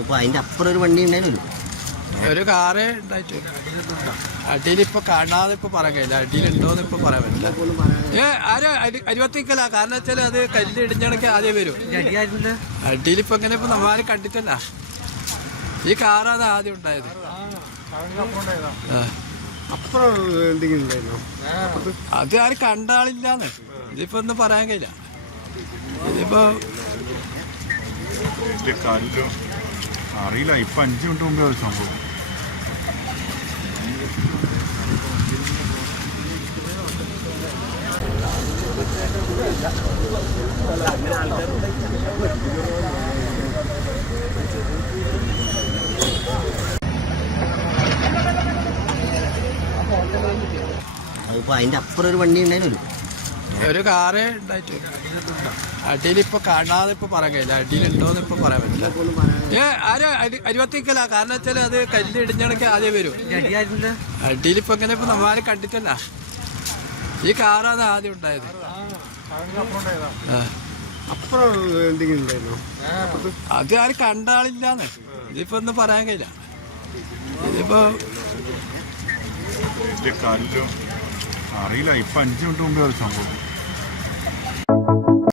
അതിപ്പോ അതിന്റെ അപ്പുറം ഒരു വണ്ടി ഉണ്ടായിരുന്നു. ഒരു കാറ് ഉണ്ടായിട്ട് അടിയിലിപ്പോ കാണാതെ ഇപ്പൊ പറയാൻ കഴിയില്ല. അടിയിലുണ്ടോന്ന് ഇപ്പൊ പറയാൻ പറ്റില്ല. ആരും അരിവത്തിക്കല. കാരണം വെച്ചാൽ അത് കല്ല് ഇടിഞ്ഞണക്ക് ആദ്യം വരും. അടിയിലിപ്പോ ഇങ്ങനെ ഇപ്പൊ നമ്മാരും കണ്ടിട്ടല്ല. ഈ കാറാണ് ആദ്യം ഉണ്ടായത്. അത് ആരും കണ്ട ആളില്ലാന്ന്. ഇതിപ്പോ ഒന്നും പറയാൻ കഴിയില്ല. ഇതിപ്പോ അറിയില്ല. ഇപ്പൊ 5 മിനിറ്റ് മുമ്പേ ഒരു സംഭവം. അതിപ്പോ അതിന്റെ അപ്പുറം ഒരു വണ്ടി ഉണ്ടായിരുന്നു. ഒരു കാറ് ഉണ്ടായിട്ട് അടിയിലിപ്പോ കാണാതെ ഇപ്പൊ പറയാൻ കഴിയില്ല. അടിയിലുണ്ടോന്ന് ഇപ്പൊ പറയാൻ പറ്റില്ല. ആരും അരിവത്തിക്കല. കാരണം വെച്ചാൽ അത് കല്ല് ഇടിഞ്ഞണക്ക് ആദ്യം വരും. അടിയിലിപ്പോ ഇങ്ങനെ ഇപ്പൊ നമ്മാരും കണ്ടിട്ടല്ല. ഈ കാറാണ് ആദ്യം ഉണ്ടായത്. അത് ആരും കണ്ട ആളില്ലാന്ന്. ഇതിപ്പോ ഒന്നും പറയാൻ കഴിയില്ല. ഇതിപ്പോ അറിയില്ല. ഇപ്പൊ 5 മിനിറ്റ് മുമ്പേ ഒരു സംഭവം.